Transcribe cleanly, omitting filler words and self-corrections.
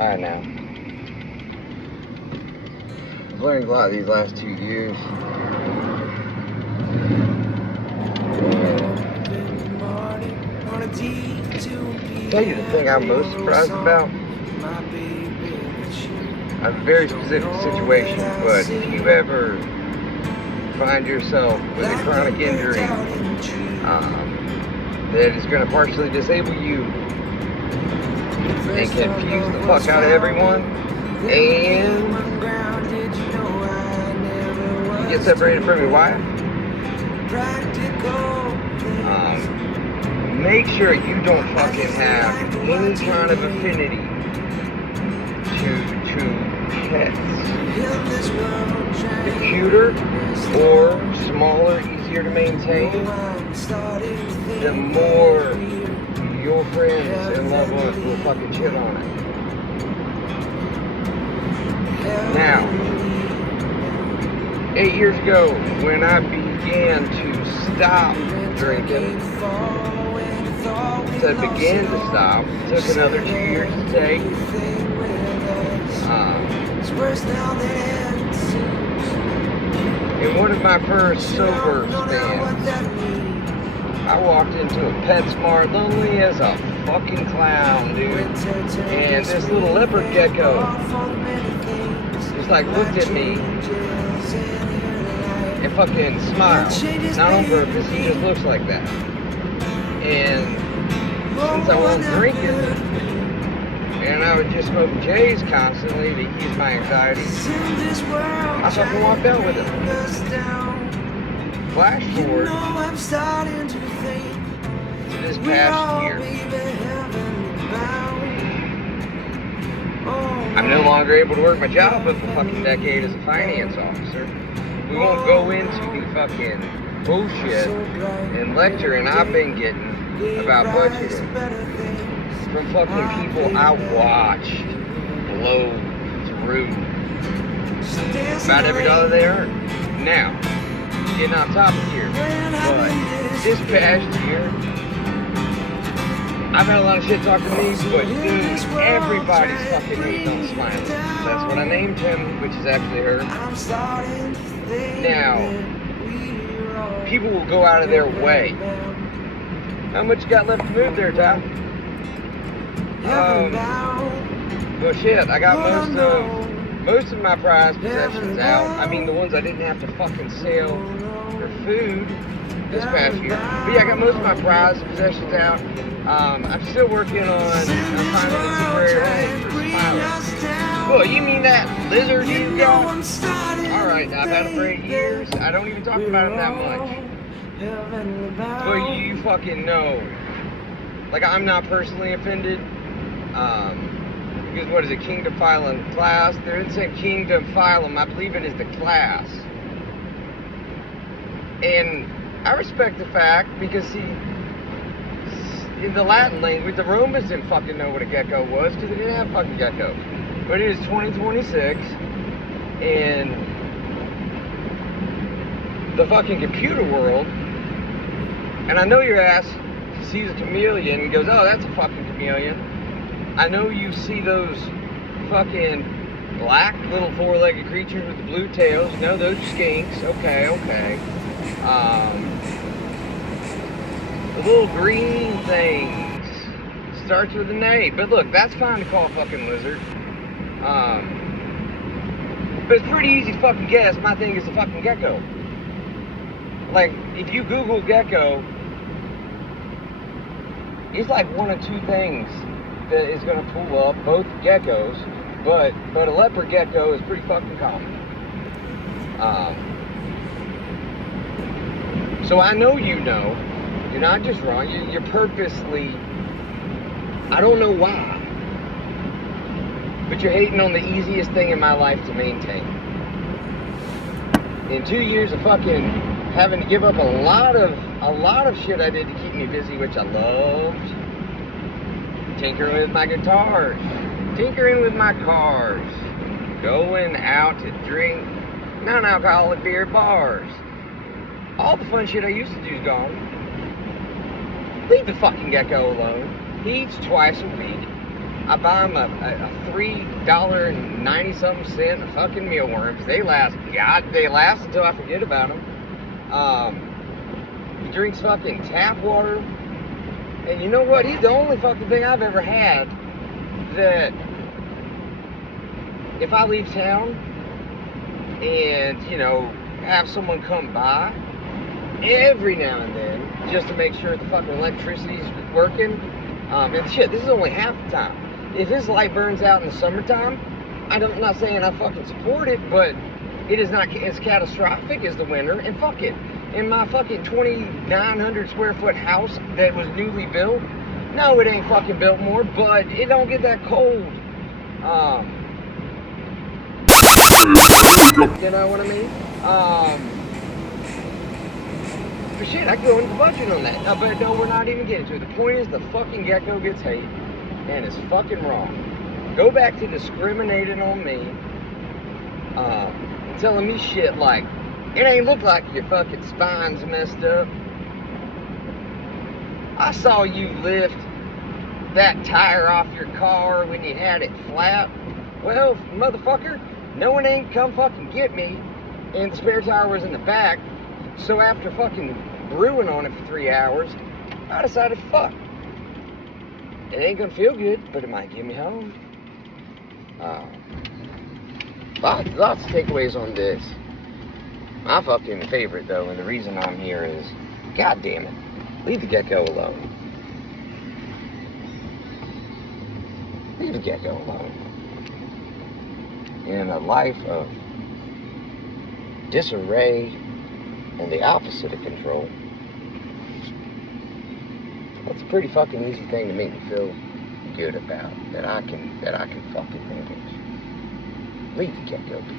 Alright now. I've learned a lot these last 2 years. Tell you the thing I'm most surprised about. I have a very specific situation, but if you ever find yourself with a chronic injury that is going to partially disable you and confuse the fuck out of everyone, and you get separated from your wife, make sure you don't fucking have any kind of affinity to pets. The cuter or smaller, easier to maintain, the more your friends and loved ones will fucking shit on it. Now, 8 years ago, when I began to stop drinking, I began to stop. It took another 2 years to take. In one of my first sober stands, I walked into a PetSmart, lonely as a fucking clown, dude. And this little leopard gecko just like looked at me and fucking smiled. Not on purpose, he just looks like that. And since I wasn't drinking, and I would just smoke J's constantly to ease my anxiety, I fucking walked out with him. Flash forward to this past year. I'm no longer able to work my job of a fucking decade as a finance officer. We won't go into the fucking bullshit and lecturing I've been getting about budgeting from fucking people I watched blow through about every dollar they earn. Now, getting on top of here, but this past year, I've had a lot of shit talk to me, but dude, everybody's fucking hating on Smiley. That's what I named him, which is actually her. Now, people will go out of their way. How much you got left to move there, Ty? Well, shit, I got most of my prized possessions out. I mean, the ones I didn't have to fucking sell for food this past year. But yeah, I got most of my prized possessions out. I'm still working on finding a temporary home for Smiley. Well, you mean that lizard you got? Alright, I've had him for 8 years. I don't even talk about him that much. But you fucking know. Like, I'm not personally offended. Because what is it, Kingdom Phylum class? There isn't saying Kingdom Phylum. I believe it is the class. And I respect the fact because, see, in the Latin language, the Romans didn't fucking know what a gecko was because they didn't have fucking gecko. But it is 2026, and the fucking computer world, and I know your ass sees a chameleon and goes, oh, that's a fucking chameleon. I know you see those fucking black little four-legged creatures with the blue tails. You know, those skinks. Okay. The little green things. Starts with an A. But look, that's fine to call a fucking lizard. But it's pretty easy to fucking guess. My thing is the fucking gecko. Like, if you Google gecko, it's like one of two things that is going to pull up both geckos, but a leopard gecko is pretty fucking common. So I know you know. You're not just wrong. You're purposely, I don't know why, but you're hating on the easiest thing in my life to maintain. In 2 years of fucking having to give up a lot of shit I did to keep me busy, which I loved. Tinkering with my guitars, tinkering with my cars, going out to drink non-alcoholic beer bars. All the fun shit I used to do is gone. Leave the fucking gecko alone. He eats twice a week. I buy them a $3.90-something of fucking mealworms. They last until I forget about them. He drinks fucking tap water. And you know what? He's the only fucking thing I've ever had that if I leave town and, you know, have someone come by every now and then just to make sure the fucking electricity's working. And shit, this is only half the time. If his light burns out in the summertime, I'm not saying I fucking support it, but it is not as catastrophic as the winter. And fuck it, in my fucking 2,900 square foot house that was newly built, no, it ain't fucking built more, but it don't get that cold. You know what I mean? But shit, I can go into the budget on that. But no, we're not even getting to it. The point is, the fucking Gecko gets hate, and it's fucking wrong. Go back to discriminating on me, telling me shit like, it ain't look like your fucking spine's messed up. I saw you lift that tire off your car when you had it flat. Well, motherfucker, no one ain't come fucking get me, and the spare tire was in the back. So after fucking brewing on it for 3 hours, I decided, fuck, it ain't gonna feel good, but it might get me home. Lots of takeaways on this. My fucking favorite, though, and the reason I'm here is, god damn it, leave the Gecko alone. Leave the Gecko alone. In a life of disarray and the opposite of control, that's a pretty fucking easy thing to make me feel good about, that I can fucking manage. Leave the Gecko be.